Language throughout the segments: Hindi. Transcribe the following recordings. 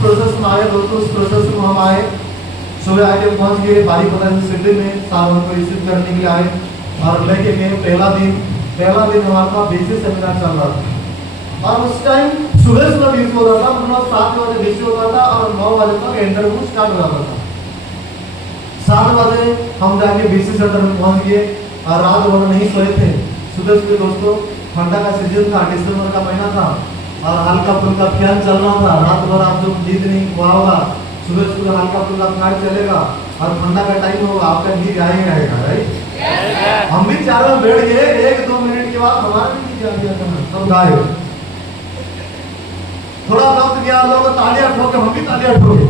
प्रोसेस में आए दोस्तों, उस प्रोसेस में हम आए, सुबह आके पहुंच गए बारी पता सिटी में, साहब हमको रिसीव करने के लिए आए और लेके गए। पहला दिन हमारा बेसिक सेमिनार चल रहा था और उस टाइम सुबह 20 होता था, मतलब 7 बजे बेसिक होता था और 9 बजे तक इंटरव्यू स्टार्ट हो जाता था। 7 बजे हम जाके बीसी सेंटर में पहुंच गए और रात भर नहीं सोए थे। सुबह दोस्तों ठंडा का सीजन था, दिसंबर का महीना था और हल्का फुल्का फैन चल रहा था। रात भर आप जो नींद नहीं हुआ होगा, सुबह हल्का फुल्का फैन चलेगा और ठंडा का टाइम होगा, आपका नींद आएगा राइट। हम भी चारों में बैठ गए, 1-2 मिनट के बाद हमारा भी नींद आ गया था, सब गायब। थोड़ा वक्त गया, लोग तालियां ठोके, हम भी तालियां ठोके,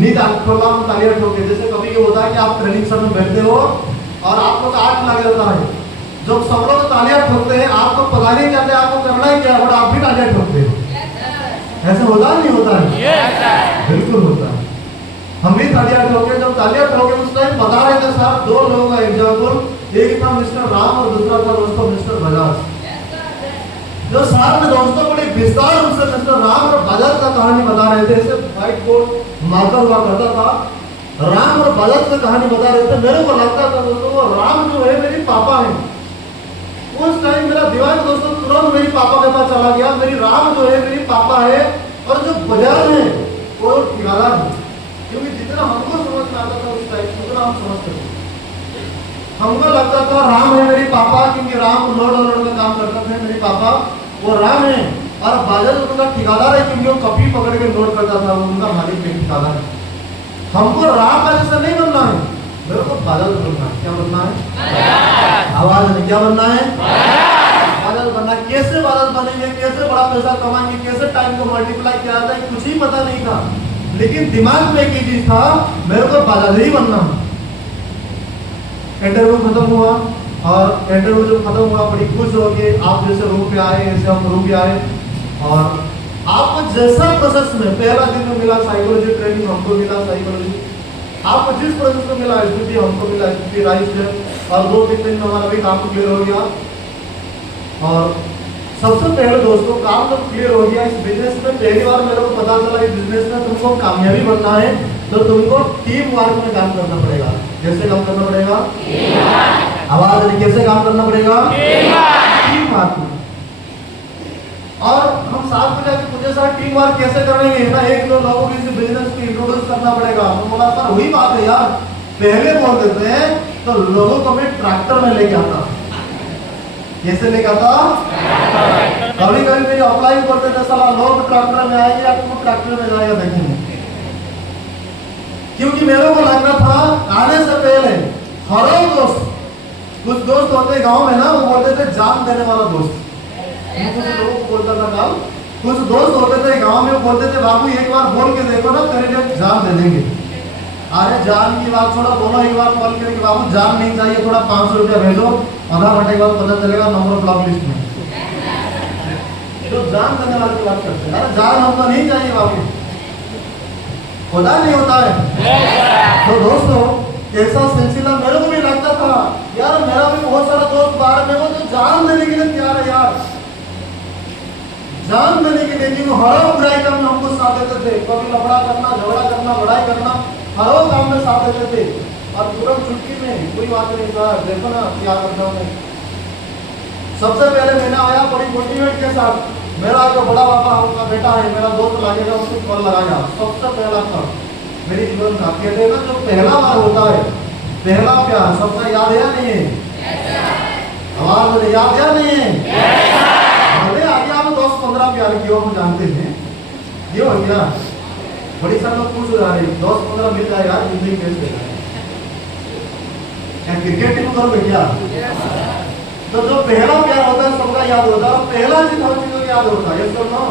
नींद खोला हम तालियां ठोके। जैसे कभी ये होता है कि आप ट्रेनिंग सर में बैठते हो और आपको आग लग जाता है, जब सब लोग तालियां ठोकते हैं आपको पता नहीं चलता आपको करना ही क्या है, आप भी तालियां ठोकते हो। ऐसे होता है नहीं होता है? बिल्कुल होता है। हम भी तालियां ठोके, जब तालियां ठोके उस टाइम बता रहे थे साहब, 2 लोगों का एग्जाम्पल, एक था मिस्टर राम और दूसरा था दोस्तों मिस्टर बजाज। जो साहब ने दोस्तों बड़ी विस्तार रूप से मिस्टर राम और बजाज का कहानी बता रहे थे, ऐसे व्हाइट बोर्ड मार्कर हुआ करता था, राम और बजाज की कहानी बता रहे थे। मेरे को लगता था दोस्तों वो राम जो है मेरी पापा है। उस टाइम मेरा दिमाग दोस्तों तुरंत मेरी पापा के पास चला गया, मेरी राम जो है मेरी पापा है और जो बजाज है वो ठिकादार है। क्योंकि जितना हमको समझ में आता था उस टाइम उतना हम समझते थे। हमको लगता था राम है मेरी पापा, क्योंकि राम लोड का काम करते थे, मेरे पापा वो राम है, और बादल उनका ठिकादार है क्योंकि वो कपी पकड़ के लोड करता था, वो उनका मालिक है, ठिकादार है। हमको राम का जैसा नहीं बनना है, मेरे को बादल बनना है। क्या बनना है? आवाज में क्या बनना है? बादल बनना। कैसे बादल बनेंगे, कैसे बड़ा पैसा कमाएंगे, कैसे टाइम को मल्टीप्लाई किया जाता है, कुछ ही पता नहीं था, लेकिन दिमाग में एक ही चीज था, मेरे को बादल ही बनना है। इंटरव्यू खत्म हुआ और इंटरव्यू जब खत्म हुआ बड़ी खुश हो गए, आप जैसे रूम पे आए ऐसे हम रूम पे आए और आपको जैसा प्रोसेस में पहला दिन में मिला साइकोलॉजी ट्रेनिंग, हमको मिला साइकोलॉजी, आपको जिस प्रोसेस में मिला स्थिति हमको मिला स्थिति राइट है, और 2-3 दिन में हमारा भी काम क्लियर हो गया। और सबसे पहले दोस्तों काम जब क्लियर हो गया इस बिजनेस में, पहली बार मेरे को पता चला इस बिजनेस में तुमको कामयाबी बनना है तो तुमको टीम वर्क में काम करना पड़ेगा। कैसे काम करना पड़ेगा? आवाज नहीं, कैसे काम करना पड़ेगा? टीम वर्क में। और हम साथ में जाके मुझे सर टीम वर्क कैसे करेंगे ना, 1-2 लोगों को इस बिजनेस को इंट्रोड्यूस करना पड़ेगा। तो बोला सर वही बात है यार, पहले बोल देते हैं तो लोगों को मैं ट्रैक्टर में लेके आता। कैसे लेके आता? कभी कभी मेरी अप्लाई करते थे, साला लोग ट्रैक्टर में आएंगे या तुम ट्रैक्टर में जाएगा देखेंगे, क्योंकि मेरे को लगना था आने से पहले हर दोस्त, कुछ दोस्त होते गांव में ना, वो बोलते थे जान देने वाला दोस्त, कुछ लोगों को बोलता था गांव, कुछ दोस्त होते थे गांव में, वो बोलते थे बाबू एक बार बोल के देखो ना तेरे लिए जान दे देंगे। अरे जान की बात छोड़ो, बोलो एक बार कॉल करके बाबू जान नहीं चाहिए, थोड़ा 500 रुपया भेजो, आधा घंटे के बाद पता चलेगा नंबर ब्लॉक लिस्ट में। तो जान देने वाले की बात करते हैं, अरे जान हमको नहीं चाहिए बाबू, होता नहीं होता है। तो दोस्तों ऐसा सिलसिला मेरे को भी लगता था यार, मेरा भी बहुत सारा दोस्त बाहर में वो जो जान देने के लिए तैयार है यार, जान देने के लिए, जिनको हर बुराई काम में हमको साथ देते थे, कभी लफड़ा करना, झगड़ा करना, लड़ाई करना, हर काम में साथ देते थे, और तुरंत छुट्टी में कोई बात नहीं सर देखो ना क्या करता हूँ। सबसे पहले मैंने आया बड़ी मोटिवेट के साथ, मेरा जो बड़ा पापा उनका बेटा है, मेरा दोस्त लागेगा, उसको कॉल लगाया, सबसे पहला था मेरी जीवन का। कहते हैं ना जो पहला बार होता है, पहला प्यार सबका याद है या नहीं है? आवाज में याद है या नहीं है? भले आगे आप 10-15 प्यार किए हम जानते हैं, ये हो गया। बड़ी सारे लोग पूछ रहे हैं 10-15 मिल जाए यार जिंदगी कैसे, क्या क्रिकेट टीम करोगे क्या? तो जो पहला प्यार होता है सबका याद होता है, और पहला दिन हर चीजों याद होता है। Yes no?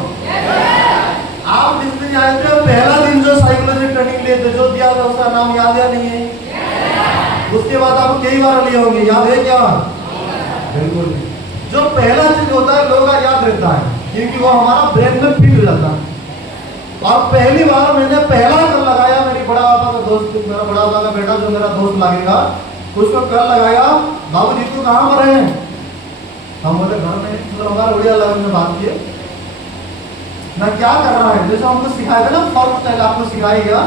आप जिस दिन आए थे पहला दिन जो साइकोलॉजी ट्रेनिंग लिए थे, जो दिया था उसका नाम याद है नहीं है? उसके बाद आप कई बार लिए होंगे, याद है क्या? बिल्कुल। जो पहला चीज होता है लोगों का याद रहता है, क्योंकि वो हमारा ब्रेन में फिट हो जाता है। और पहली बार मैंने पहला कल लगाया, मेरी बड़ा पापा का दोस्त, मेरा बड़ा पापा का बेटा जो मेरा दोस्त लगेगा, उसको कल लगाया, बाबूजी तू कहाँ पर है? हम बोले घर में, तो हमारा उड़िया लैंग्वेज में बात किए, ना क्या कर रहा है। जैसे हमको सिखाया था ना फॉर्म स्टाइल, आपको सिखाया गया,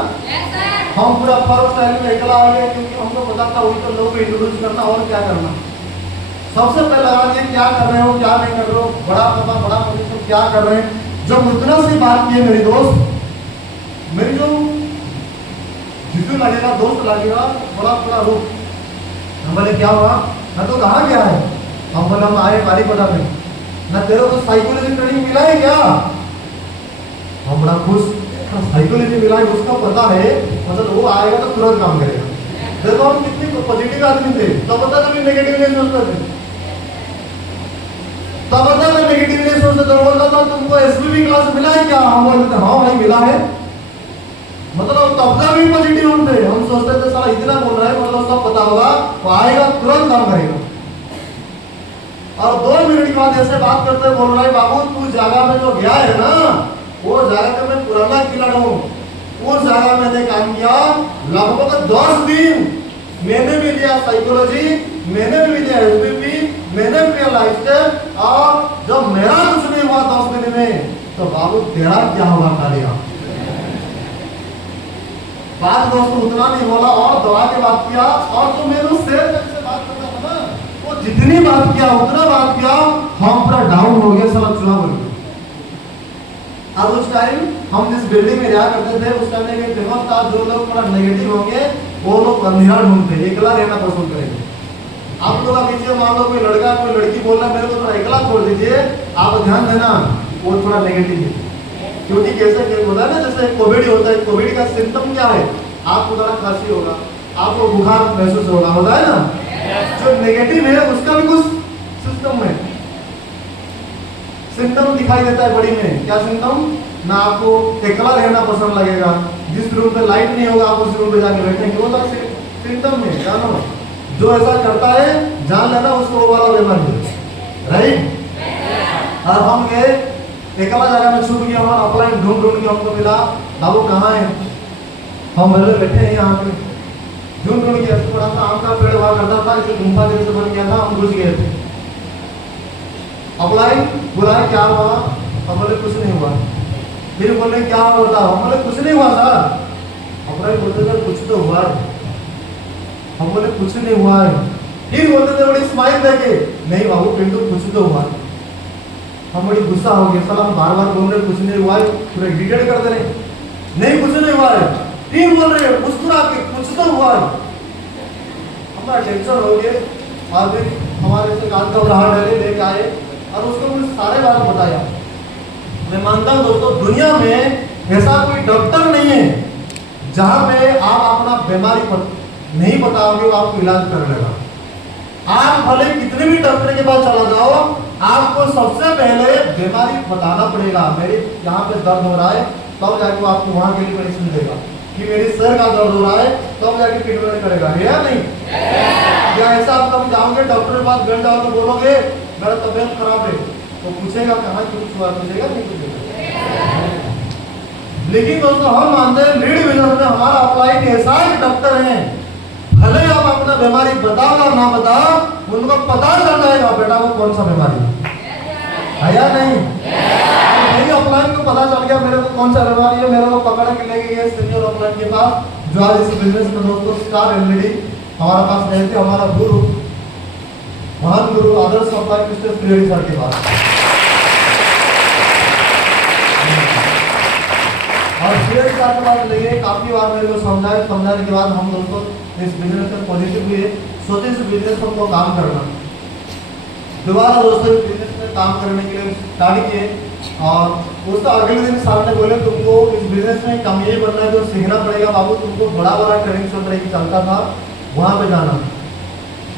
हम पूरा फॉर्म स्टाइल में अकेला आ गए, क्योंकि हमको पता था वही तो लोगों को इंट्रोड्यूस करना और क्या करना। सबसे पहले लगा दिए क्या कर रहे हो क्या नहीं कर रहे हो, बड़ा पता बड़ा पोजीशन क्या कर रहे हैं। जब उतना सी बात की मेरी दोस्त, मेरी जो जिसको लगेगा दोस्त लगेगा बड़ा बड़ा रूप, हम बोले क्या हुआ ना, तो कहाँ गया है, हम बोले हम आए बारी पता में ना, तेरे को साइकोलॉजी ट्रेनिंग मिला है क्या, हम बड़ा खुश, साइकोलॉजी मिला है, उसका पता है, मतलब वो आएगा तो तुरंत काम करेगा। देखो हम कितने पॉजिटिव आदमी थे, तो पता कभी नेगेटिव नहीं सोचते थे, तब पता मैं नेगेटिव नहीं सोचते थे, बोलता था तुमको एसपीबी क्लास मिला है क्या, हम बोलते हाँ भाई मिला है, मतलब तब तक भी पॉजिटिव हम थे, हम सोचते थे साला इतना बोल रहा है मतलब सब पता होगा, वो आएगा तुरंत काम करेगा। और 2 मिनट के बाद ऐसे बात करते बोल रहा है बाबू तू जगह में जो गया है ना, वो जगह का मैं पुराना खिलाड़ी हूँ, उस जगह मैंने काम किया लगभग 10 दिन, मैंने भी लिया साइकोलॉजी, मैंने भी लिया एसपीपी, मैंने भी लिया लाइफस्टाइल, और जब मेरा कुछ नहीं हुआ 10 दिन में, तो बाबू तेरा क्या होगा करेगा। बात दोस्तों उतना नहीं बोला और दवा के बात किया, और तो मैं तो शेर से बात करता था ना, वो जितनी बात किया उतना बात किया, हम पूरा डाउन हो गए, साला चूहा बोल गया। अब उस टाइम हम जिस बिल्डिंग में रहा करते थे, उस टाइम एक फेमस था, जो लोग थोड़ा नेगेटिव होंगे वो लोग अंधेरा ढूंढते, एकला रहना पसंद करेंगे। आप लोग कीजिए, मान लो कोई लड़का कोई लड़की बोल रहा है मेरे को थोड़ा एकला छोड़ दीजिए, आप ध्यान देना वो थोड़ा नेगेटिव है, क्योंकि कैसे होता है ना, जैसे कोविड होता है, कोविड का सिम्टम क्या है, आपको थोड़ा खांसी होगा, आपको बुखार महसूस होगा, होता है ना। जो नेगेटिव है उसका भी कुछ सिस्टम है, सिम्टम दिखाई देता है बॉडी में, क्या सिम्टम ना, आपको एकला रहना पसंद लगेगा, जिस रूम पे लाइट नहीं होगा आप उस रूम पे जाके बैठेंगे, वो तो सिम्टम है, जानो जो ऐसा करता है जान लेना उसको वो वाला बीमारी है, राइट। और हम गए एकला जगह में छुप गया, हमारा अपलाइन ढूंढ ढूंढ के हमको मिला, बाबू कहाँ है, हम बोले बैठे हैं यहाँ पे, ढूंढ ढूंढ के थोड़ा सा आम का पेड़ हुआ करता था, इसे गुम्फा जैसे बन गया था, हम घुस गए थे। अपलाइन बुलाए क्या हुआ, हम बोले कुछ नहीं हुआ, फिर बोले क्या होता, हम बोले कुछ नहीं हुआ सर, अपलाइन बोलते थे कुछ तो हुआ है, हम बोले कुछ नहीं हुआ है, फिर बोलते थे बड़ी स्माइल देके, नहीं बाबू पिंटू कुछ तो हुआ है। हम बड़ी गुस्सा हो गया, साला हम बार बार बोल रहे कुछ नहीं हुआ है, पूरा डिटेल कर दे रहे, नहीं कुछ नहीं हुआ है, फिर बोल रहे मुस्कुरा के कुछ तो हुआ है। हमारा टेंशन हो गया, और फिर हमारे से कान का रहा डरे लेके आए और उसको मुझे सारे बात बताया। मैं मानता हूँ दोस्तों दुनिया में ऐसा कोई डॉक्टर नहीं है जहाँ पे आप अपना बीमारी नहीं बताओगे वो आपको इलाज कर लेगा। आप भले कितने भी डॉक्टर के पास चला जाओ, आपको सबसे पहले बीमारी बताना पड़ेगा, मेरे यहाँ पे दर्द हो रहा है, तब जाके आपको वहाँ के लिए मेडिसिन देगा, कि मेरे सर का दर्द हो रहा है तब जाके ट्रीटमेंट करेगा, है या नहीं? या ऐसा आप कभी जाओगे डॉक्टर के पास बैठ जाओगे बोलोगे मेरा तबियत खराब है, तो पूछेगा कहाँ कुछ हुआ, पूछेगा नहीं पूछेगा। लेकिन दोस्तों हम मानते हैं लीड बिजनेस में हमारा अप्लाइड ऐसा एक डॉक्टर है, भले आप अपना बीमारी बताओ या ना बताओ, उनको पता चल जाएगा बेटा वो कौन सा बीमारी है या नहीं। मेरी अपलाइन को पता चल गया मेरे को कौन सा बीमारी है, मेरे को पकड़ के लेके गए सीनियर अपलाइन के पास, जो आज इस बिजनेस में दोस्तों स्टार एलईडी हमारे पास गए थे, हमारा गुरु महान गुरु आदर्श अपलाइन मिस्टर त्रिवेदी सर के पास। और शेयर के बाद लगे काफी बार मेरे को समझाने के बाद हम दोस्तों इस बिजनेस में पॉजिटिव हुए, सोचे इस बिजनेस पर तो काम करना, दोबारा दोस्तों बिजनेस में काम करने के लिए स्टार्ट किए। और दोस्तों अगले दिन साहब ने बोले तुमको इस बिजनेस में कामयाबी बनना है तो सीखना पड़ेगा बाबू, तुमको बड़ा बड़ा ट्रेनिंग सेंटर की चलता था वहाँ पे जाना,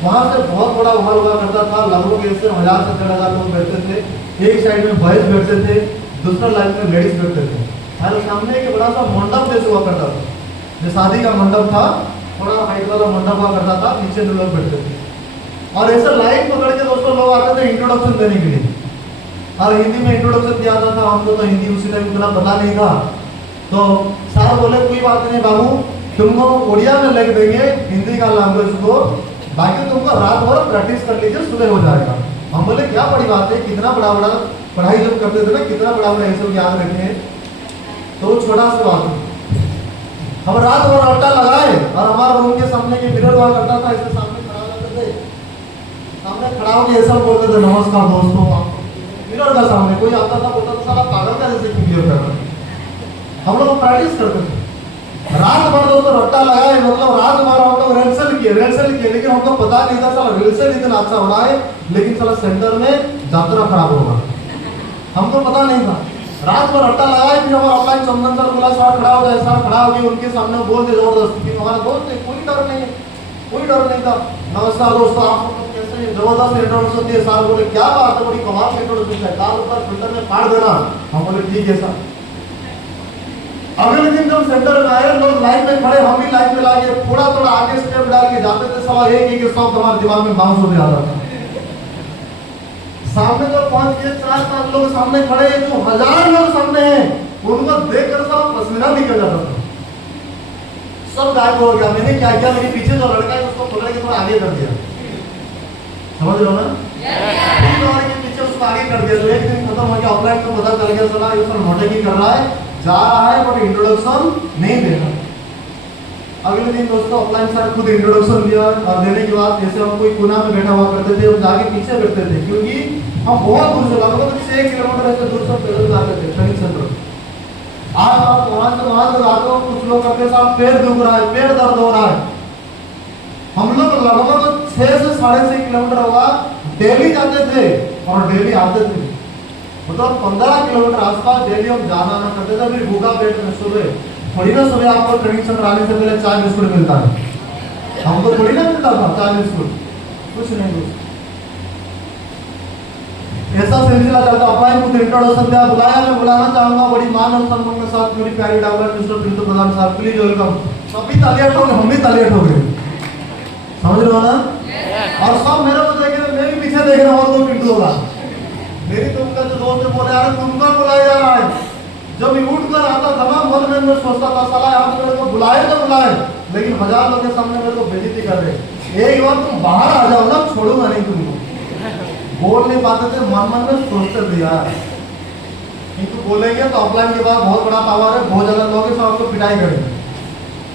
वहाँ से बहुत बड़ा हॉल हुआ करता था, लगभग ऐसे 1000 से 1500 लोग बैठते थे, एक साइड में बॉयज बैठते थे, दूसरा लाइन में लेडीज बैठते थे, और सामने एक बड़ा सा मंडप जैसे हुआ करता था, जो शादी का मंडप था, थोड़ा हाइट वाला मंडप हुआ करता था, नीचे लोग बैठते थे, और ऐसे लाइन पकड़ के दोस्तों लोग आते थे इंट्रोडक्शन देने के लिए, और हिंदी में इंट्रोडक्शन दिया जाता था, हमको तो हिंदी उसी टाइम उतना पता नहीं था, तो सर बोले कोई बात नहीं बाबू तुमको उड़िया में लिख देंगे हिंदी का लैंग्वेज को, बाकी तुमको रात भर प्रैक्टिस कर लीजिए सुबह हो जाएगा। हम बोले क्या बड़ी बात है, कितना बड़ा बड़ा पढ़ाई जब करते थे ना, कितना बड़ा हमने ये सब याद रखे हैं। तो वो छोटा सा बात है, हम रात भर रट्टा लगाए और हमारा रूम के सामने के मिरर हुआ करता था, इसके सामने खड़ा करते थे, सामने खड़ा होकर ये सब बोलते थे नमस्कार दोस्तों। मिरर का सामने कोई आता था, बोलता था साला पागल का जैसे क्यों कर रहा है। हम लोग प्रैक्टिस करते थे रात भर, दोस्तों रट्टा लगाए, मतलब रात भर हम लोग रिहर्सल किए, लेकिन हमको पता नहीं था साला रिहर्सल इतना अच्छा हो रहा है, लेकिन साला सेंटर में यात्रा खराब होगा, हमको पता नहीं था। रात भर रट्टा लगाए, फिर हमारा ऑफलाइन चंदन सर बोला सर खड़ा हो जाए, सर खड़ा हो गए, उनके सामने बोल दे जबरदस्ती, क्योंकि हमारा दोस्त है, कोई डर नहीं है, कोई डर नहीं था। नमस्कार दोस्तों, आप लोग कैसे हैं, जबरदस्त इंट्रोडक्शन दिए। सर बोले क्या बात है, बड़ी कमाल की इंट्रोडक्शन है, कार ऊपर फिल्टर में फाड़ देना। हम बोले ठीक है सर। अगले दिन जब सेंटर में आए, लोग लाइन में खड़े, हम भी लाइन में लागे, थोड़ा थोड़ा आगे स्टेप डाल के जाते थे, सवाल एक एक शब्द हमारे दिमाग में बाउंस होते आता था। सामने जो 5-6-4-5 लोग सामने खड़े हैं, जो 1000 लोग सामने हैं, उनको देखकर सब पसीना निकल जाता था, सब गायब हो गया। मैंने क्या किया, मेरे पीछे जो लड़का है उसको पकड़ के थोड़ा आगे कर दिया, समझ रहे हो ना, के पीछे उसको आगे कर दिया। तो एक दिन खत्म हो गया, ऑफलाइन को पता चल गया चला ये सब नोटिंग कर रहा है, जा रहा है, बट इंट्रोडक्शन नहीं दे रहा। अगले दिन दोस्तों ऑफलाइन सर खुद इंट्रोडक्शन दिया, और देने के बाद जैसे हम कोई कोना में बैठा हुआ करते थे, हम जाके पीछे बैठते थे, क्योंकि हम बहुत दूर से, लगभग 6 किलोमीटर ऐसे दूर से पैदल जाते थे ट्रेनिंग सेंटर। आज आप वहां से आते हो, कुछ लोग कहते साहब पैर दुख रहा है, पैर दर्द हो रहा है। हम लोग लगभग 6 से 6.5 किलोमीटर होगा डेली जाते थे और डेली आते थे, मतलब 15 किलोमीटर आसपास डेली हम जाना आना करते थे। फिर भूखा पेट में सुबह थोड़ी ना, सुबह आपको ट्रेनिंग सेंटर आने से पहले चाय बिस्कुट मिलता है, हमको थोड़ी ना मिलता था चाय बिस्कुट, कुछ नहीं दोस्त। ऐसा सिलसिला चलता। ऑफलाइन को इंट्रोडक्शन दिया, बुलाया, मैं बुलाना चाहूंगा बड़ी मान और सम्मान के साथ मेरी प्यारी डॉक्टर मिस्टर पिंटू प्रधान साहब, प्लीज वेलकम। सभी तालियां ठोके, हम भी तालियां ठोके, समझ रहे हो ना। और सब मेरे को देख रहे, मैं भी पीछे देख रहा हूँ, तो पिंटू होगा मेरी, तुमका जो दोस्त बोले यार तुमको बुलाया जा रहा है। जब उठ कर आता था ना, मन में मैं सोचता था साला यहाँ तो मेरे को बुलाए तो बुलाए, लेकिन 1000 लोगों के सामने मेरे को बेइज्जती कर रहे। एक बार तुम बाहर आ जाओ ना, छोड़ूंगा नहीं तुमको। बोल नहीं पाते थे, मन में सोचते थे यार, किंतु बोलेंगे तो ऑफलाइन के बाद बहुत बड़ा पावर है, बहुत ज्यादा लोग सब आपको पिटाई करेंगे।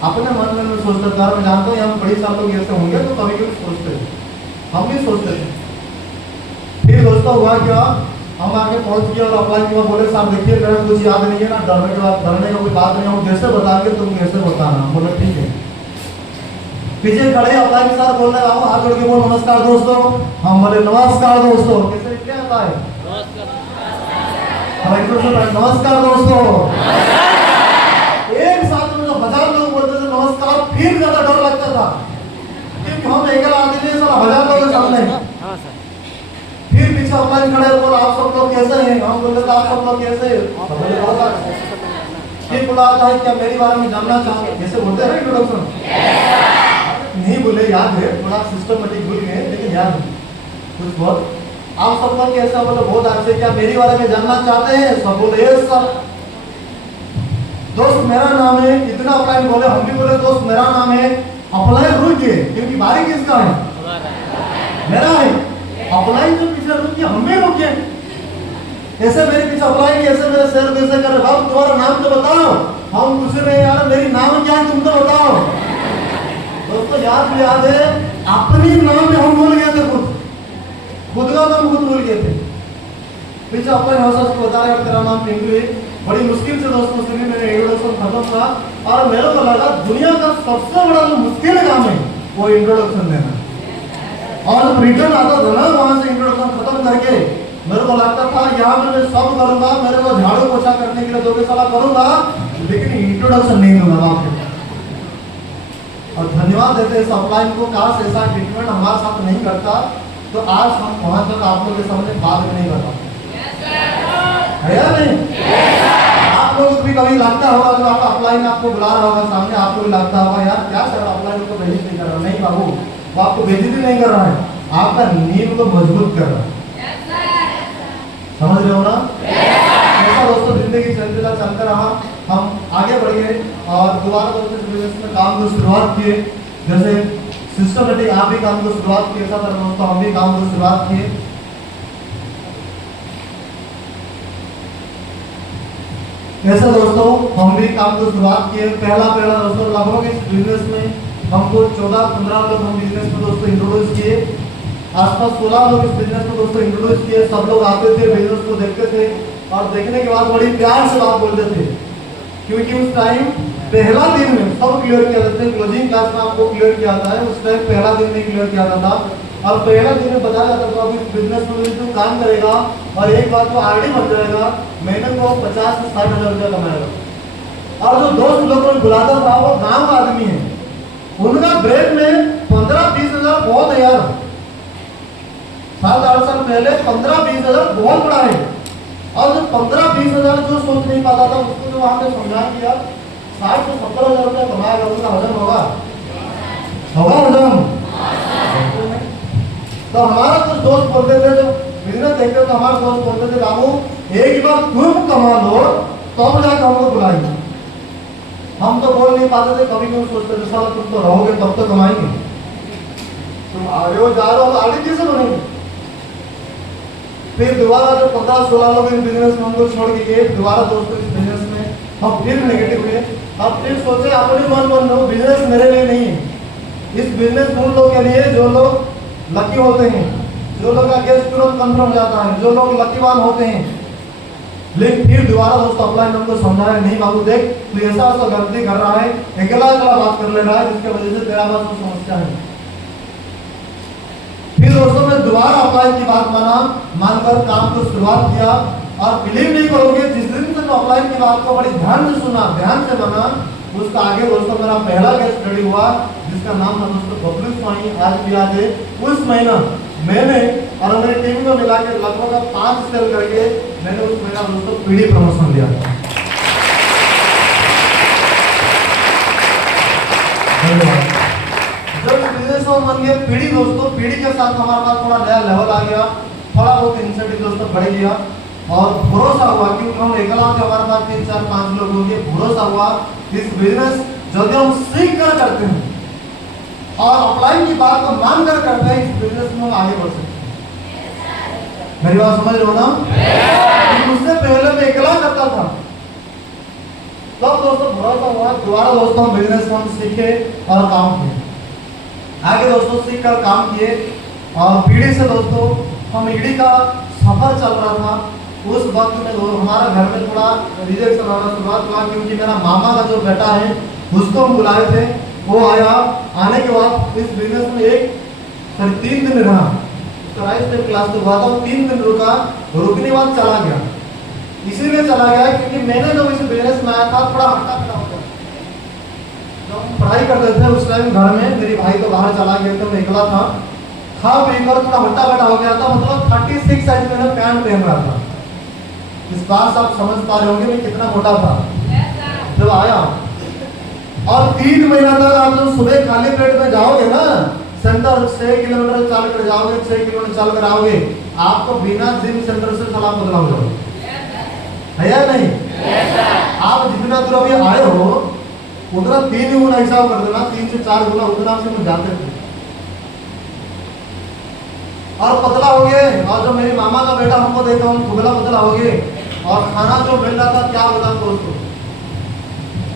अपने मन में सोचते थे, मैं जानता हूँ हम बड़ी साल लोग ऐसे होंगे, तो कभी कभी सोचते थे, हम भी सोचते थे। फिर दोस्तों हुआ क्या, हम आगे पहुंच गए और ऑफलाइन के बाद बोले साहब देखिए मेरे कुछ याद नहीं है ना, डरने का कोई बात नहीं, हम जैसे बताएंगे तुम कैसे बताना। बोले ठीक है। पीछे खड़े ऑफलाइन सर बोल रहे हैं, हाथ जोड़ के बोल नमस्कार दोस्तों। हम बोले नमस्कार दोस्तों, कैसे क्या होता है नमस्कार दोस्तों। एक साथ में जो 1000 लोग बोलते थे नमस्कार, फिर ज्यादा डर लगता था, क्योंकि हम अकेला आदमी है, 1000 लोगों के सामने। फिर पीछे ऑफलाइन खड़े बोल आप सब लोग कैसे हैं, हम बोलते थे आप सब लोग कैसे हैं। फिर बोला था क्या मेरे बारे में जानना चाहोगे, कैसे बोलते हैं इंट्रोडक्शन, नहीं बोले याद है, थोड़ा सिस्टमेटिक भूल गए, लेकिन याद है कुछ बहुत। आप सब लोग कैसे, बोले बहुत अच्छे, क्या मेरे बारे में जानना चाहते हैं, सब बोले यस सर। दोस्त मेरा नाम है, इतना ऑफलाइन बोले, हम भी बोले दोस्त मेरा नाम है। ऑफलाइन रुक गए, क्योंकि बारी किसका है, मेरा है। ऑफलाइन जो पीछे रुक गया, हमें रुक गए, ऐसे मेरे पीछे ऑफलाइन, ऐसे मेरे सर कैसे कर रहे, बाबू तुम्हारा नाम तो बताओ। हम पूछ रहे यार मेरी नाम क्या है, तुम तो बताओ। दोस्तों याद है, अपनी नाम में हम भूल गए थे, खुद का नाम खुद भूल गए थे। पीछे ऑफलाइन हौसला को बता रहे तेरा नाम पिंटू है। बड़ी मुश्किल से दोस्तों सुनी, मेरे इंट्रोडक्शन खत्म हुआ और मेरे को लगा दुनिया का सबसे बड़ा जो मुश्किल काम है वो इंट्रोडक्शन देना। और जब रिटर्न आता था ना वहां से इंट्रोडक्शन खत्म करके, मेरे को लगता था यहाँ पे मैं सब करूंगा, मेरे को झाड़ू पोछा करने के लिए 2 साल करूंगा, लेकिन इंट्रोडक्शन नहीं दूंगा आपको। और धन्यवाद देते इस ऑफलाइन को, काश ऐसा ट्रीटमेंट हमारे साथ नहीं करता तो आज हम वहां तक आप लोगों के सामने बात नहीं करता है या नहीं। आप लोगों को भी कभी लगता होगा जो आपका ऑफलाइन आपको बुला रहा होगा सामने, आपको भी लगता होगा यार क्या सर ऑफलाइन को बेइज्जती नहीं कर रहा। नहीं बाबू, वो आपको बेइज्जती नहीं कर रहा है, आपका नींव को मजबूत कर रहा है, समझ रहे हो ना। ऐसा दोस्तों जिंदगी सिलसिला चलता रहा, हम आगे बढ़ गए और दोबारा दोस्तों में काम को शुरुआत किए, जैसे सिस्टमेटिक आप भी काम को शुरुआत किए, ऐसा दोस्तों हम भी काम को शुरुआत किए। ऐसा दोस्तों हम भी काम को शुरुआत किए। पहला दोस्तों लगभग इस बिजनेस में हमको 14-15 लोग हम बिजनेस में दोस्तों इंट्रोड्यूस किए। आसपास 16 लोग इस बिजनेस को दोस्तों इंट्रोड्यूस किए। सब लोग आते थे, बिजनेस को देखते थे और देखने के बाद बड़ी प्यार से बात बोलते थे, क्योंकि उस टाइम पहला दिन में सब क्लियर किया जाता है। क्लोजिंग क्लास में आपको क्लियर किया जाता है, उस टाइम पहला दिन में क्लियर किया जाता और पहला दिन में बताया जाता था इस बिजनेस में जो काम करेगा और एक बार तो आरडी बन जाएगा, महीने को 50 से 60 हजार रुपया कमाएगा। और जो दोस्त लोगों को बुलाता था वो गांव का आदमी है, उनका ब्रेक में 15-20 हजार बहुत है यार। 7-8 साल पहले 15-20 हजार बहुत बड़ा है। और जो 15-20 हजार जो सोच नहीं पाता था उसको जो वहां पे समझा किया 60 से 70 हजार रुपया कमाएगा, उसका हजम होगा हजम। तो हमारा कुछ दोस्त बोलते थे, जो बिजनेस देखते तो हमारे दोस्त बोलते थे बाबू एक बार तुम कमा लो तब जाकर हमको बुलाएंगे। हम तो बोल नहीं पाते थे, कभी क्यों सोचते थे साला तुम तो रहोगे तब तो कमाएंगे, तुम आ रहे हो जा रहे हो आगे कैसे बनेंगे। फिर दोबारा जो 15-16 लोग इस बिजनेस में हमको छोड़ के गए, दोबारा दोस्तों इस बिजनेस में हम फिर नेगेटिव हुए। अब फिर सोचे अपने मन लो बिजनेस मेरे लिए नहीं है, इस बिजनेस उन लोग के लिए जो लोग लकी होते हैं, जो लोग का केस तुरंत कंफर्म हो जाता है, जो लोग लकीवान होते हैं। लेकिन फिर दोबारा दोस्तों अपलाइन हमको समझाया, नहीं बाबू देख तू ऐसा गलती कर रहा है, अकेला बात कर ले रहा है, जिसके वजह से तेरा पास समस्या है। फिर दोस्तों मैं दोबारा अपलाइन की बात मानकर काम को शुरुआत किया और बिलीव नहीं करोगे जिस दिन से मैं अपलाइन की बात को बड़ी ध्यान से सुना, ध्यान से माना, उसका आगे दोस्तों मेरा पहला केस स्टडी हुआ जिसका नाम था दोस्तों बबलू स्वामी, आज भी याद है। उस महीना मैंने और मेरी टीम को मिला के लगभग 5 सेल करके मैंने उस महीना दोस्तों पीडी प्रमोशन लिया था। जब बिजनेस में बन गए पीडी दोस्तों, पीडी के साथ हमारे पास थोड़ा नया लेवल आ गया, थोड़ा बहुत इंसेंटिव दोस्तों बढ़ गया और भरोसा हुआ, क्योंकि हम अकेला थे, हमारे पास 3-4-5 लोग होंगे। भरोसा हुआ इस बिजनेस जब हम सीख कर करते हैं और अपलाइन की बात को मान कर करते हैं, इस बिजनेस में हम आगे बढ़ सकते हैं। मेरी बात समझ रहे हो ना? उससे पहले मैं अकेला करता था, तब दोस्तों भरोसा हुआ, दोबारा दोस्तों हम बिजनेस में सीखे और काम किए। आगे दोस्तों सीख कर काम किए और पीढ़ी से दोस्तों हम ईडी का सफर चल रहा था। उस वक्त में हमारा घर में थोड़ा रिजेक्शन आना शुरुआत हुआ, क्योंकि मेरा मामा का जो बेटा है उसको हम बुलाए थे, वो आया। आने के बाद इस बिजनेस में 3 दिन रहा, क्लास तो हुआ था, 3 दिन रुका, रुकने के बाद चला गया। इसीलिए चला गया क्योंकि मैंने जब इस बिजनेस में आया था थोड़ा हट्टा कट्टा हो गया। जब हम पढ़ाई करते थे उस टाइम घर में मेरी भाई तो बाहर चला गया था, मैं अकेला था, खा पी कर थोड़ा हट्टा कट्टा हो गया था। मतलब 36 साइज मैंने पैंट पहन रहा था। इस बात से आप समझ पा रहे होंगे मैं कितना मोटा था जब आया। और 3 महीना तक आप जो सुबह खाली पेट में जाओगे ना, सेंटर 6 किलोमीटर चल कर जाओगे, 6 किलोमीटर चल कर आओगे, आपको बिना जिम सेंटर से सलाह बदला हो जाओगे, है या नहीं? आप जितना दूर अभी आए हो उतना 3 गुना हिसाब कर देना, 3 से 4 गुना उतना से हम जाते थे और पतला हो गए। और जो मेरी मामा का बेटा हमको देखा हम दुबला पतला हो गए। और खाना जो मिल रहा था क्या बताऊं दोस्तों,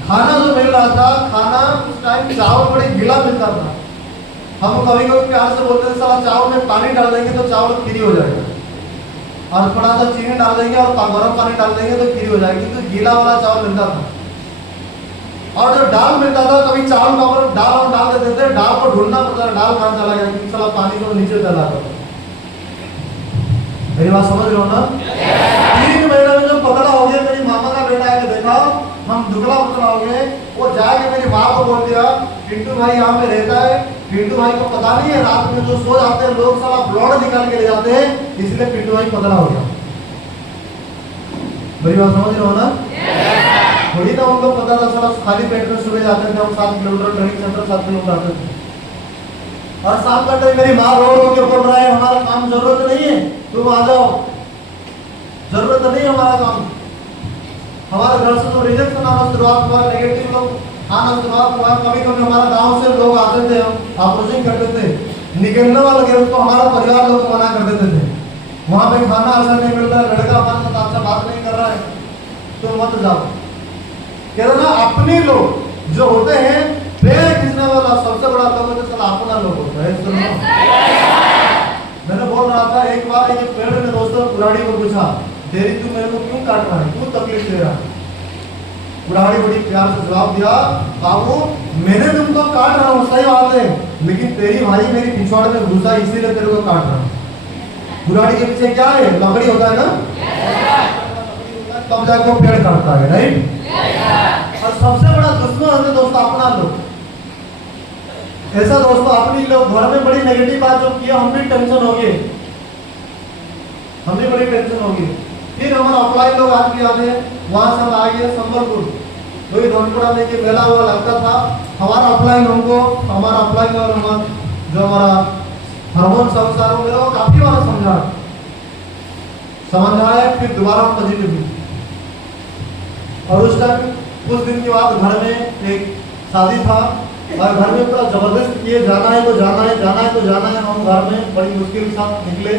खाना जो मिल रहा था, खाना उस टाइम चावल बड़े गीला मिलता था। हम कभी कभी प्यार से बोलते थे साला चावल में पानी डाल देंगे तो चावल खीरी हो जाएगा, और थोड़ा सा चीनी डाल देंगे और गर्म पानी डाल देंगे तो खीरी हो जाएगी। तो गीला वाला चावल मिलता था। और जो दाल मिलता था, कभी चावल का ऊपर दाल हम डाल देते थे, दाल को ढूंढना पड़ता था, दाल कहाँ चला गया, क्योंकि साला पानी को नीचे चला था। मेरी बात समझ रहे हो ना? 3 महीने में जो पतला हो गया, मेरी मामा का बेटा आके देखा हम दुबला पतला हो गए, वो जाके मेरी माँ को बोल दिया पिंटू भाई यहाँ पे रहता है, पिंटू भाई को पता नहीं है रात में जो सो जाते हैं लोग साला ब्लड निकाल के ले जाते हैं, इसलिए पिंटू भाई पतला हो गया। मेरी बात समझ रहे हो ना? थोड़ी ना उनको पता था, साला खाली पेट में सुबह जाते थे हम 7 किलोमीटर ट्रेनिंग सेंटर 7 किलोमीटर आते थे। और शाम का टाइम मेरी माँ रोड के ऊपर रहा है, हमारा काम जरूरत नहीं है, तुम आ जाओ, जरूरत नहीं हमारा काम। हमारे घर से तो रिजेक्शन आना शुरुआत हुआ, नेगेटिव लोग आना शुरुआत हुआ। कभी कभी हमारा गांव से लोग आते थे, हम अप्रोचिंग करते थे, निकलने वाले गेट को हमारा परिवार लोग मना कर देते थे, वहां पे खाना अच्छा नहीं मिल रहा है, लड़का हमारे साथ अच्छा बात नहीं कर रहा है, तो मत जाओ। कहते ना अपने लोग जो होते हैं पेड़ खींचने वाला सबसे बड़ा लोग होता है साला अपना लोग होता है। मैंने बोल रहा था एक बार एक पेड़ ने दोस्तों कुल्हाड़ी को पूछा, तेरी तू मेरे को क्यों काट रहा है, क्यों तकलीफ दे रहा है? कुल्हाड़ी बड़ी प्यार से जवाब दिया, बाबू मैंने तुमको काट रहा हूँ सही बात है, लेकिन तेरी भाई मेरी पिछवाड़े में घुसा इसीलिए तेरे को काट रहा हूँ। कुल्हाड़ी के पीछे क्या है? लकड़ी होता है ना, तब जाके वो पेड़ काटता है, राइट। और सबसे बड़ा दुश्मन होते दोस्तों अपना लोग। ऐसा दोस्तों अपनी लोग घर में बड़ी नेगेटिव बात जो किया हम भी टेंशन हो गए, हम भी बड़ी टेंशन हो गई। फिर हमारा ऑफलाइन लोग आज भी आते हैं, वहां से हम आ गए संबलपुर, वही धनपुरा में के मेला हुआ लगता था। हमारा ऑफलाइन हमको हमारा ऑफलाइन और जो हमारा हार्मोन संसार मेरे को काफी बार समझाया, फिर दोबारा पॉजिटिव हुई। और उस टाइम कुछ दिन के बाद घर में एक शादी था और घर में पूरा जबरदस्त किए जाना है तो जाना है, जाना है तो जाना है। हम घर में बड़ी मुश्किल के साथ निकले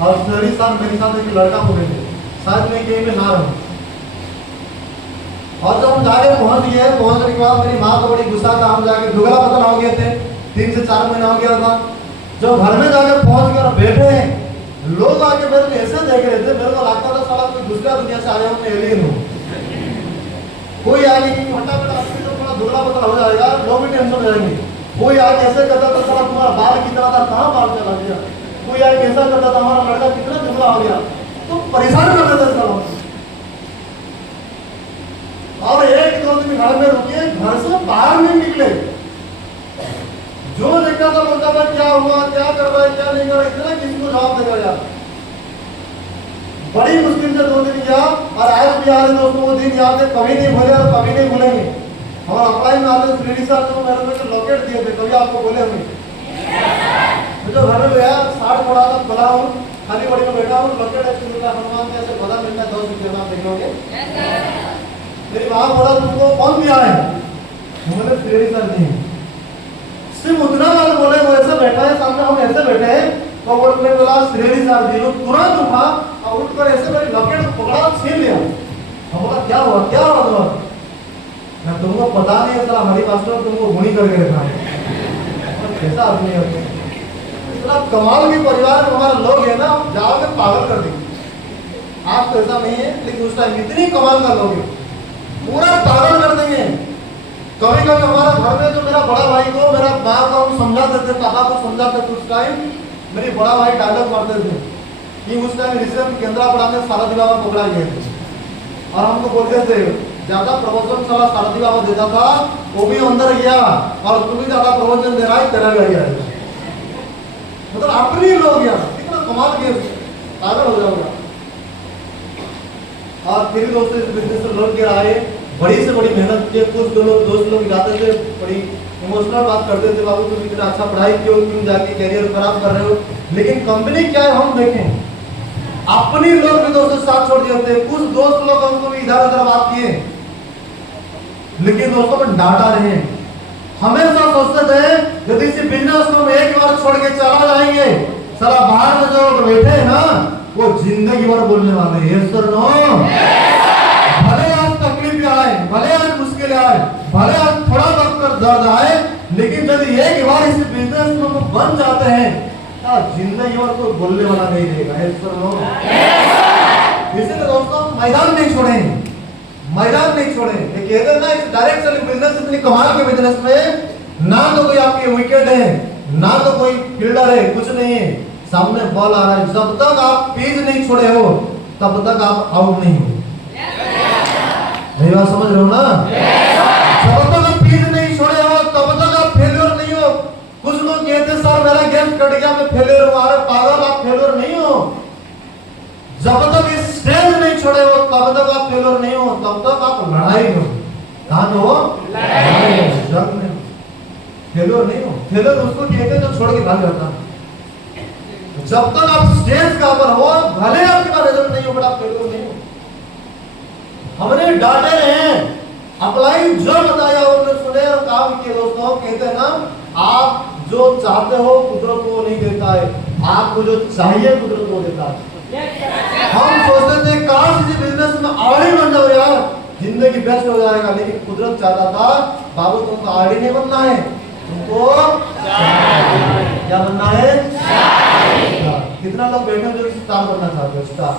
और मेरे साथ एक लड़का को भेजे, शायद मैं कहीं में ना रहूं। और जब हम जाके पहुंचने के बाद मेरी माँ को बड़ी गुस्सा था, हम जाके दुगला पतला हो गए थे, 3 से 4 महीना हो गया था। जब घर में जाके पहुंच कर बैठे लोग आके मेरे को ऐसे देख रहे थे, मेरे को लगता था साला कोई दूसरा दुनिया से आया हूं, मैं एलियन हूं। कोई आगे कि हटा बेटा तो थोड़ा दुगला पतला हो जाएगा, लोग भी टेंशन हो जाएंगे। कोई आगे ऐसे कहता था साला तुम्हारा बाल कितना था, कहाँ बाल चला गया। कोई आगे ऐसा कहता था हमारा लड़का कितना दुबला हो गया, तो परेशान कर देते साला। और 1-2 दिन घर में रुके, घर से बाहर नहीं निकले। जो देखता था बोलता था क्या हुआ, क्या कर रहा है, क्या नहीं कर रहा, इतना किसको जवाब देगा यार। बड़ी मुश्किल से 2 दिन गया और आज भी याद है दोस्तों, वो दिन याद है, कभी नहीं भूले और कभी नहीं भूलेंगे। हमारा अप्लाई में आते श्री सर जो मेरे को लॉकेट दिए थे, कभी आपको बोले होंगे। जो घर में गया 60 थोड़ा सा बड़ा हूँ, खाली बड़ी में बैठा हूँ, लॉकेट ऐसे मिलता है, हनुमान के ऐसे बड़ा मिलता है, 10 रुपये में आप देखोगे। मेरी माँ बोला तुमको कौन दिया है? बोले श्री सर जी। सिर्फ उतना बात बोले, वो ऐसे बैठा है सामने, हम ऐसे बैठे हैं, तो बोलने बोला श्री सर जी, तुरंत उठा और उठकर ऐसे मेरी लॉकेट पकड़ा छीन लिया। हम बोला क्या हुआ, क्या हुआ तुम्हारा? मैं तुमको पता नहीं है साला हमारी पास में तुमको गुणी करके रखा है। कैसा आदमी है, इतना कमाल के परिवार में हमारे लोग है ना, हम जाओगे पागल कर देंगे। आज तो ऐसा नहीं है, लेकिन उस टाइम इतनी कमाल का लोग है, पूरा पागल कर देंगे। कभी कभी हमारा घर में जो मेरा बड़ा भाई को, मेरा माँ को हम समझाते थे, पापा को समझाते थे, उस टाइम मेरी बड़ा भाई डायलॉग मारते थे कि उस टाइम रिसेप केंद्रापड़ा में सारथी बाबा पकड़ा गए थे और हमको बोलते थे ज्यादा प्रवचन साला सारथी बाबा देता था, वो भी अंदर गया और तू भी ज्यादा प्रवचन दे रहा है, तेरा गया। मतलब अपने लोग यार कितना कमाल के, पागल हो जाऊंगा। और फिर दोस्तों इस बिजनेस से लौट के आए, बड़ी से बड़ी मेहनत किए। कुछ दोस्त लोग जाते थे, बड़ी इमोशनल बात करते थे, बाबू तुम इतना अच्छा पढ़ाई क्यों जाके कैरियर खराब कर रहे हो। लेकिन कंपनी क्या है हम देखें, अपने लोग भी दोस्तों साथ छोड़ दिए थे। कुछ दोस्त लोग हमको भी इधर उधर बात किए, लेकिन दोस्तों में डांटा रहे। हमेशा सोचते थे यदि इसी बिजनेस को हम एक बार छोड़ के चला जाएंगे, साला बाहर में जो बैठे हैं ना वो जिंदगी भर बोलने वाले हैं। Yes sir no? भले आज तकलीफ आए, भले आज मुश्किल आए, भले आज थोड़ा वक्त पर दर्द आए, लेकिन यदि एक बार इस बिजनेस में हम बन जाते हैं तो जिंदगी भर कोई बोलने वाला नहीं रहेगा। Yes sir no? इसलिए दोस्तों मैदान नहीं छोड़ेंगे, मैदान नहीं छोड़ेंगे। कहते हैं ना इस डायरेक्ट सेलिंग बिजनेस, इतनी कमाल के बिजनेस में ना तो कोई आपकी विकेट है, ना तो कोई फील्डर है, कुछ नहीं है, सामने बॉल आ रहा है। जब तक आप पेज नहीं छोड़े हो तब तक आप आउट नहीं हो। नहीं बात समझ रहे हो ना? जब तक आप पेज नहीं छोड़े हो तब तक आप फेलियर नहीं हो। कुछ लोग कहते सर मेरा गेम कट गया, मैं फेलियर हूं। अरे पागल, आप फेलियर नहीं हो। जब तक इस स्टेज नहीं छोड़े हो तब तक आप फेलियर नहीं हो, तब तक आप लड़ाई हो। कहां हो? लड़ाई, जंग में। फेलियर नहीं हो। फेलियर उसको कहते जो छोड़ के भाग जाता है। जब तक आप स्टेज का ऊपर हो, भले आपके पास रिजल्ट नहीं हो, बट आप फेलियर नहीं हो। हमने डांटे हैं, अप्लाई जो बताया उन्होंने सुने और काम किए। दोस्तों कहते हैं ना, आप जो चाहते हो कुदरत को नहीं देता है, आपको जो चाहिए कुदरत को देता है। हम सोचते थे काश इसी बिजनेस में आड़ी बन जाओ यार, जिंदगी बेस्ट हो जाएगा। लेकिन कुदरत चाहता था बाबू तुमको आरडी नहीं बनना है, तुमको क्या बनना है? कितना लोग बैठे जो स्टार बनना चाहते हो? स्टार,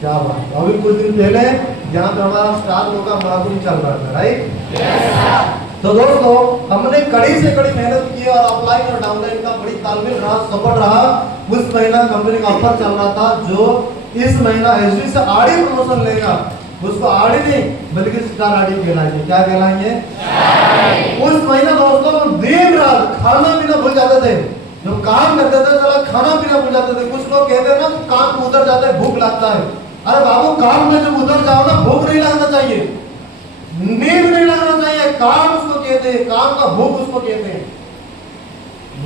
क्या बात। अभी कुछ दिन पहले यहाँ पे हमारा स्टार लोग का महाकुंभ चल रहा था, राइट? तो दोस्तों हमने कड़ी से कड़ी मेहनत की और ऑफलाइन और डाउनलाइन का बड़ी तालमेल रहा, सपोर्ट रहा। उस महीना कंपनी का ऑफर चल रहा था, जो इस महीना एसडी से आरडी प्रमोशन लेगा उसको आरडी नहीं बल्कि स्टार आरडी कहलाएंगे। क्या कहलाएंगे? उस महीना दोस्तों दिन रात खाना पीना भूल जाते थे, जो काम करते थे चला खाना पीना भूल जाते थे। कुछ लोग कहते हैं ना काम में उतर जाता है, भूख लगता है। अरे बाबू काम में जब उतर जाओ ना भूख नहीं लगना चाहिए, नींद नहीं लगना चाहिए। काम उसको कहते हैं, काम का भूख उसको कहते हैं।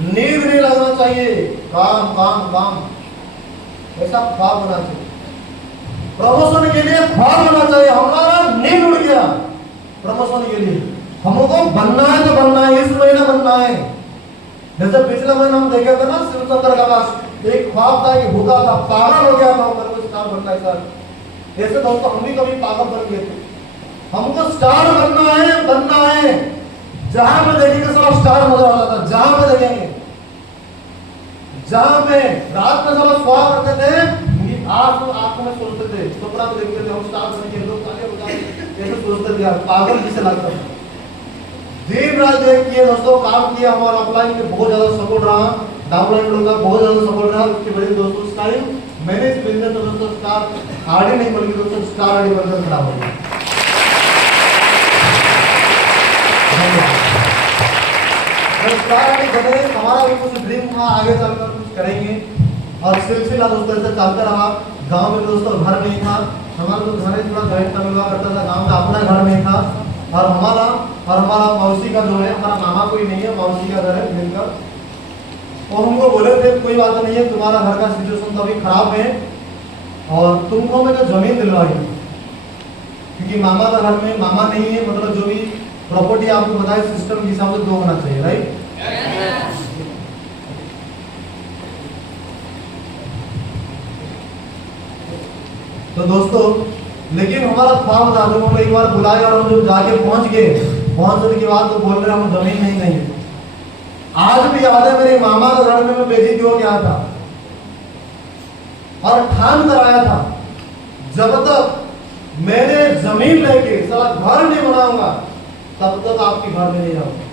नींद नहीं लगना चाहिए, काम काम काम ऐसा ख्वाब होना चाहिए। प्रमोशन के लिए ख्वाब होना चाहिए। हमारा नींद उड़ गया प्रमोशन के लिए, हमको बनना है तो बनना है, इस महीना बनना है। जैसे पिछले महीने हम देखे थे ना शिवचंद्र का पास एक ख्वाब था कि भूखा था, पागल हो गया था, मेरे को स्टार बनना है सर। ऐसे दोस्तों हम भी कभी पागल बन गए थे। हमको स्टार बनना है, बनना है। जहां पे देखेंगे सब स्टार नजर आता था, जहां पे देखेंगे, जहां पे रात में सब सोया करते थे, आंखों में सोचते थे, सपना में देखते थे हम स्टार बनेंगे, लोग तालियां बजाएंगे, ऐसे सोचते थे यार, पागल जिसे लगता था। दिन रात देख किए दोस्तों, काम किया। हमारा ऑफलाइन में बहुत ज्यादा सपोर्ट रहा, डाउनलाइन लोगों का बहुत ज्यादा सपोर्ट रहा। उसके वजह दोस्तों इस टाइम मैंने इस बिजनेस में दोस्तों स्टार आरडी नहीं बल्कि दोस्तों स्टार आरडी बनकर खड़ा हो गया। स्टार आरडी बने, हमारा भी कुछ ड्रीम था, आगे चलकर कुछ करेंगे। और सिलसिला दोस्तों ऐसे चलता रहा। गांव में दोस्तों घर नहीं था, हमारा तो घर थोड़ा जॉइंट फैमिली हुआ करता था, गांव में अपना घर नहीं था। और हमारा मौसी का जो है, हमारा मामा कोई नहीं है, मौसी का घर है मिलकर। और हमको बोले थे कोई बात नहीं है, तुम्हारा घर का सिचुएशन तो अभी खराब है और तुमको मैं तो जमीन दिलवाई, क्योंकि मामा का घर में मामा नहीं है, मतलब जो भी प्रॉपर्टी आपको बताए सिस्टम के हिसाब से दो होना चाहिए, राइट? तो दोस्तों लेकिन हमारा ख्वाब था, जो हम एक बार बुलाए और हम जब जाके पहुंच गए, पहुंचने के बाद तो बोल रहे हम जमीन नहीं देंगे। आज भी याद है मेरे मामा के घर में मैं बेइज्जती हो गया था और ठान कर आया था, जब तक मैंने जमीन लेके साला घर नहीं बनाऊंगा तब तक आपके घर में नहीं जाऊंगा।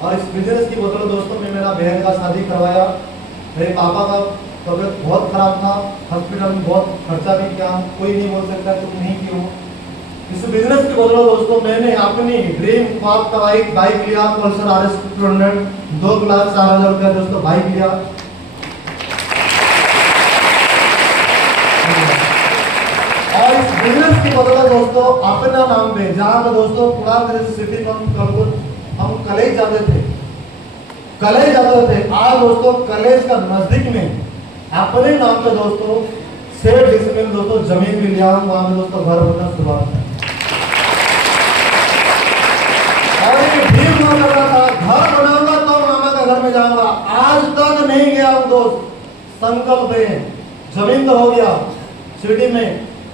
और इस बिजनेस की बदौलत दोस्तों मैं मेरा बहन का शादी करवाया। मेरे पापा का तबियत बहुत खराब था, हॉस्पिटल में बहुत खर्चा भी किया, कोई नहीं बोल सकता तुम नहीं क्यों। इस बिजनेस की बदौलत दोस्तों मैंने अपनी ड्रीम ख्वाब का बाइक लिया, पल्सर RS 200, 2,04,000 रुपया दोस्तों बाइक लिया। और इस बिजनेस की बदौलत दोस्तों अपना नाम पे, जहाँ पे दोस्तों पूरा सिटी हम कलेज जाते थे, आज दोस्तों कलेज का नजदीक में अपने नाम पे दोस्तों 6 डिसमिल दोस्तों जमीन भी लिया, वहां पे दोस्तों घर बनना शुरुआत है। और ये ड्रीम हुआ करता था घर बनाऊंगा तो मामा का घर में जाऊंगा, आज तक नहीं गया हूं दोस्त। संकल्प है, जमीन तो हो गया सिटी में,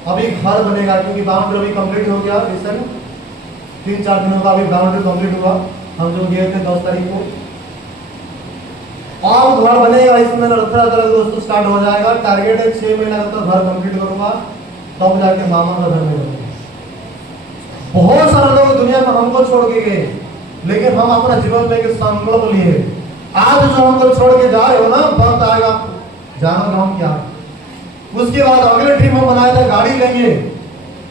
अभी घर बनेगा क्योंकि बाउंड्री अभी कंप्लीट हो गया। रिसेंट 3-4 दिनों का अभी बाउंड्री कंप्लीट हुआ, हम जो गए थे 10 तारीख को। और घर बनेगा इसमें 18 दोस्तों स्टार्ट हो जाएगा। टारगेट है 6 महीना तक घर कंप्लीट करूंगा, तब जाके मामा का घर में रहूंगा। बहुत सारे लोग दुनिया में हमको छोड़ के गए, लेकिन हम अपना जीवन में एक संकल्प लिए। आज जो हमको छोड़ के जा रहे हो ना, वक्त आएगा जानो हम क्या। उसके बाद अगले ड्रीम हम बनाया था गाड़ी लेंगे,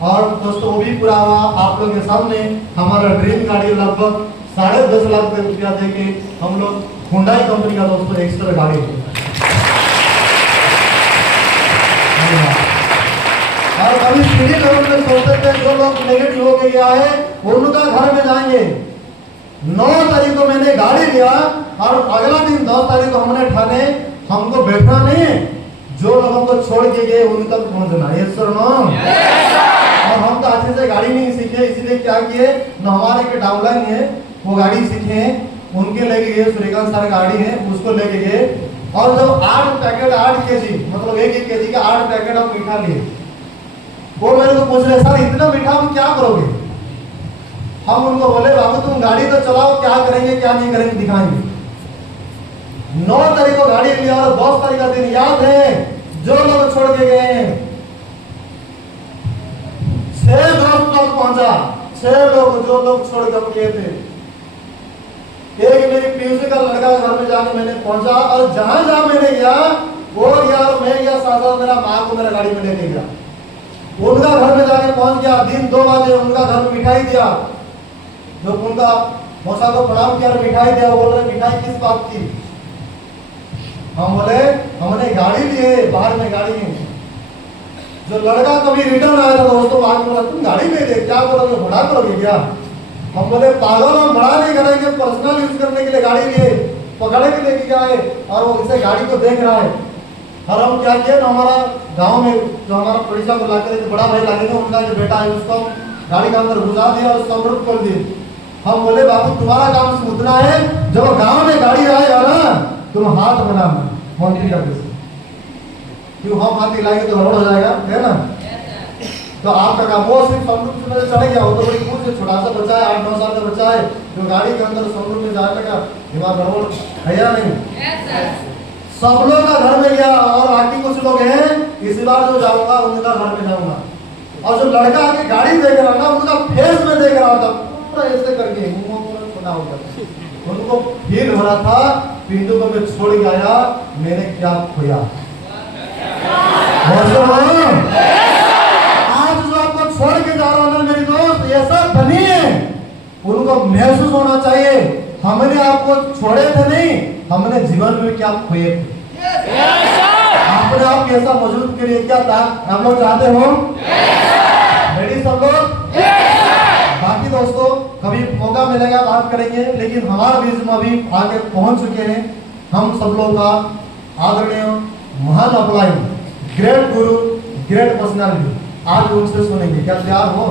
और दोस्तों वो भी पूरा हुआ। आप लोग के सामने हमारा ड्रीम गाड़ी लगभग 10.5 लाख रुपया देके हम लोग हुंडई कंपनी का दोस्तों एक्स्ट्रा गाड़ी। और अभी सीधी लेवल में सोचते थे जो लोग नेगेटिव हो गया है उनका घर में जाएंगे। 9 तारीख को मैंने गाड़ी लिया और अगला दिन 10 तारीख को हमने ठाने हमको बैठना नहीं है, जो लोगों को छोड़ के गए उन तक पहुंचना है। Yes sir no. और हम तो अच्छे से गाड़ी नहीं सीखे, इसीलिए क्या किए न हमारे के डाउनलाइन है वो गाड़ी सीखे हैं, उनके लेके गए। सूर्यकांत सर गाड़ी है उसको लेके गए, और जब 8 पैकेट 8 केजी मतलब 1-1 केजी का 8 पैकेट हम मीठा लिए, वो मेरे को पूछ रहे सर इतना मीठा हम क्या करोगे। हम उनको बोले बाबू तुम गाड़ी तो चलाओ, क्या करेंगे क्या नहीं करेंगे दिखाएंगे। 9 तारीख को गाड़ी लिया और 10 तारीख का दिन याद है जो लोग छोड़ के गए हैं 6 दोस्त लोग पहुंचा, 6 लोग जो लोग छोड़ कर गए थे। एक मेरी पीयूसी का लड़का घर में जाके मैंने पहुंचा और जहां जहां मैंने गया वो यार मैं गया साथ मेरा माँ को मेरा गाड़ी में लेके गया, उनका घर में जाके पहुंच गया। दिन 2 बजे उनका घर में मिठाई दिया, जो उनका मौसा को प्रणाम किया, मिठाई दिया। बोल रहे मिठाई किस बात की। हम बोले हमने गाड़ी ली है, बाहर में गाड़ी है। जो लड़का कभी रिटर्न आया था दोस्तों बाहर बोला तुम गाड़ी ले ले क्या करोगे, बड़ा करोगे क्या। हम बोले पागल हम बड़ा नहीं करेंगे, पर्सनल यूज करने के लिए गाड़ी लिए, पकड़े के लेके गए और वो इसे गाड़ी को देख रहा है। और हम क्या किए ना हमारा गांव में जो हमारा पड़ोसा को लाकर एक बड़ा भाई लगेगा उनका जो बेटा है उसको गाड़ी के अंदर घुसा दिया और उसका मृत कर दिए। हम बोले बाबू तुम्हारा काम सिर्फ उतना है जब गांव में गाड़ी आएगा ना तुम हाथ मिलाना मंत्री करके से, क्यों हम हाथ हिलाएंगे तो गड़बड़ हो जाएगा है ना। तो आपका काम वो सिर्फ सनरूफ में चढ़ गया, वो तो बड़ी खुद से छोटा सा बच्चा है 8-9 साल का बच्चा है जो गाड़ी के अंदर सनरूफ में जाने लगा, दिमाग गड़बड़ है या नहीं। सब लोग का घर में गया और बाकी कुछ लोग हैं इस बार जो जाऊंगा उनका घर में जाऊंगा। और जो लड़का आके गाड़ी देख रहा ना उनका फेस में देख रहा था पूरा ऐसे करके मुंह पूरा छोटा हो गया। उनको फील हो रहा था पिंटू को मैं छोड़ के आया मैंने क्या खोया। आज जो आपको छोड़ के जा रहा हूं ना मेरी दोस्त ऐसा बनी है उनको महसूस होना चाहिए हमने आपको छोड़े थे नहीं, हमने जीवन में क्या खोए थे। आपने आप कैसा मौजूद के लिए क्या था हम लोग चाहते हो रेडी सब लोग। बाकी दोस्तों कभी मौका मिलेगा बात करेंगे, लेकिन हमारे बीच में अभी आगे पहुंच चुके हैं हम सब लोग का आदरणीय महान अपलाइन ग्रेट गुरु ग्रेट पर्सनालिटी। आज उनसे सुनेंगे, क्या तैयार हो।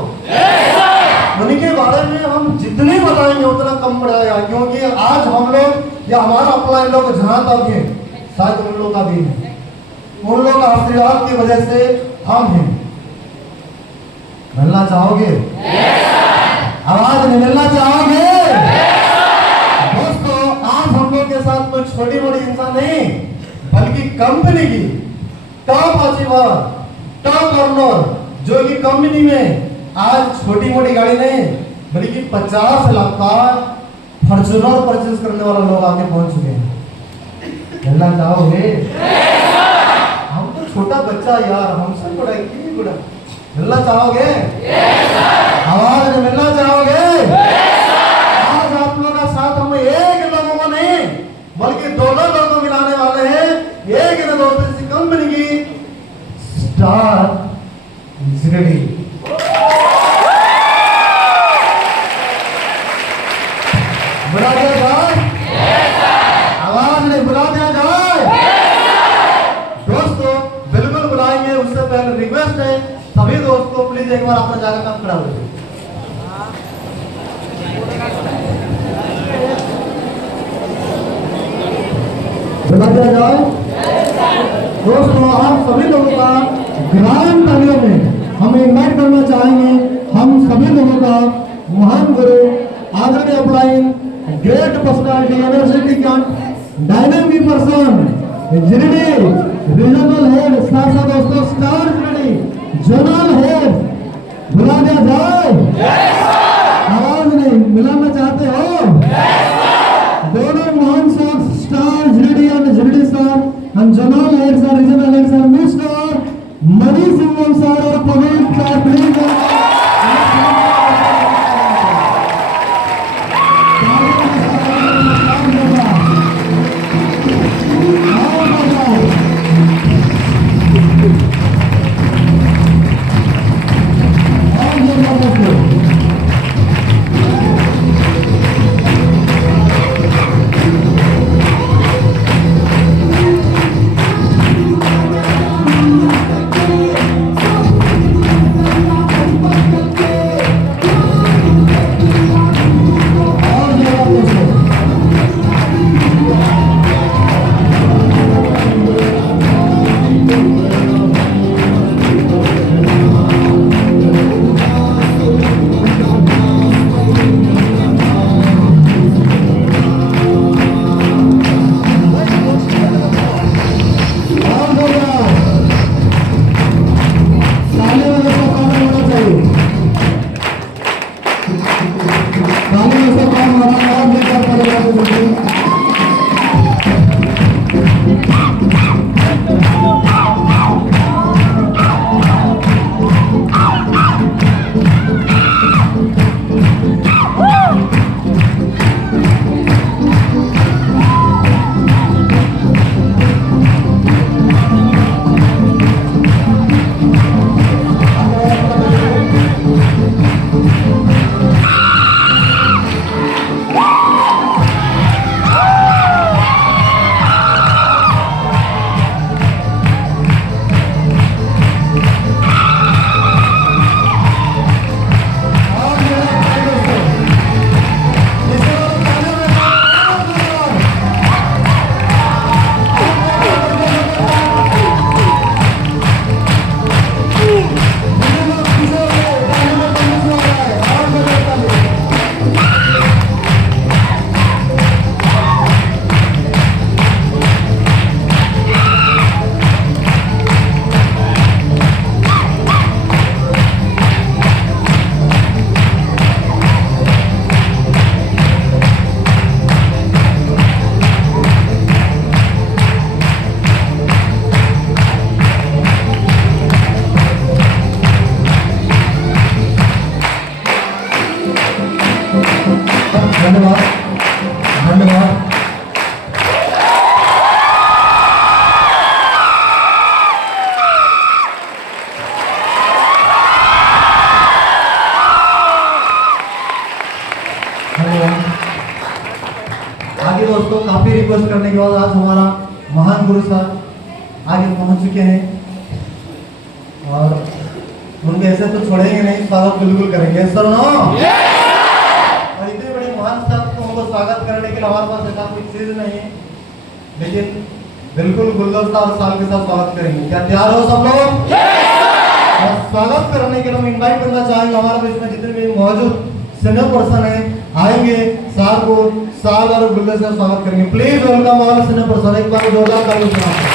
उन्हीं के बारे में हम जितनी बताएंगे उतना कम पड़ेगा, क्योंकि आज हम लोग या हमारा अपलाइन लोग जहां तक है शायद उन लोग का भी है, उन लोग का आशीर्वाद की वजह से हम हैं। मिलना चाहोगे आवाज नहीं मिलना चाहोगे दोस्तों। आज हम लोग के साथ कोई छोटी बड़ी इंसान नहीं बल्कि कंपनी की टॉप अचीवर टॉप अर्नर जो कि कंपनी में आज छोटी मोटी गाड़ी नहीं बल्कि 50 लाख का फॉर्च्यूनर परचेज करने वाला लोग आके पहुंच चुके हैं। मिलना चाहोगे हम तो छोटा बच्चा यार हमसे बड़ा की बड़ा। मिलना चाहोगे आवाज में मिलना चाहोगे। आज आप लोगों का साथ हम एक लोगों को नहीं बल्कि 2 लोगों को मिलाने वाले हैं। एक न दोस्तों कंपनी की स्टार जिगड़ी बुला दिया जाए आवाज नहीं बुला दिया जाए दोस्तों बिल्कुल बुलाएंगे। उससे पहले रिक्वेस्ट है सभी दोस्तों प्लीज एक बार अपना जगह काम खड़ा हो जाए। बुला दिया जाए दोस्तों। आप सभी लोगों का ग्रांड तालियों में हम इनवाइट करना चाहेंगे हम सभी लोगों का महान गुरु आदरणीय upline great personality energetic dynamic person जिरडी रीजनल हेड साथ दोस्तों स्टार जिरडी जोनल हेड बुला दिया जाए। आवाज नहीं मिलाना चाहते हो दोनों महान सर स्टार जिरडी एंड जिरडी sir and zonal head sir regional head sir mister Mani Singh sir और पवन सर प्लीज धन्यवाद धन्यवाद। आगे दोस्तों काफी रिक्वेस्ट करने के बाद आज हमारा महान गुरु सर आगे पहुंच चुके हैं और उनके ऐसे तो छोड़ेंगे नहीं, स्वागत बिल्कुल करेंगे सर ना। और इतने बड़े महान सर को उनको स्वागत करने के लिए हमारे पास ऐसा कोई चीज नहीं है, लेकिन बिल्कुल गुलदस्ता और साल के साथ स्वागत करेंगे। क्या तैयार हो सब लोग? और स्वागत करने के लिए हम इनवाइट करना चाहेंगे हमारे बीच में जितने भी मौजूद सीनियर पर्सन है आएंगे, सार को साल और गुलदस्ते से स्वागत करेंगे। Please welcome all senior person, एक बार जोरदार ताली बजाएं।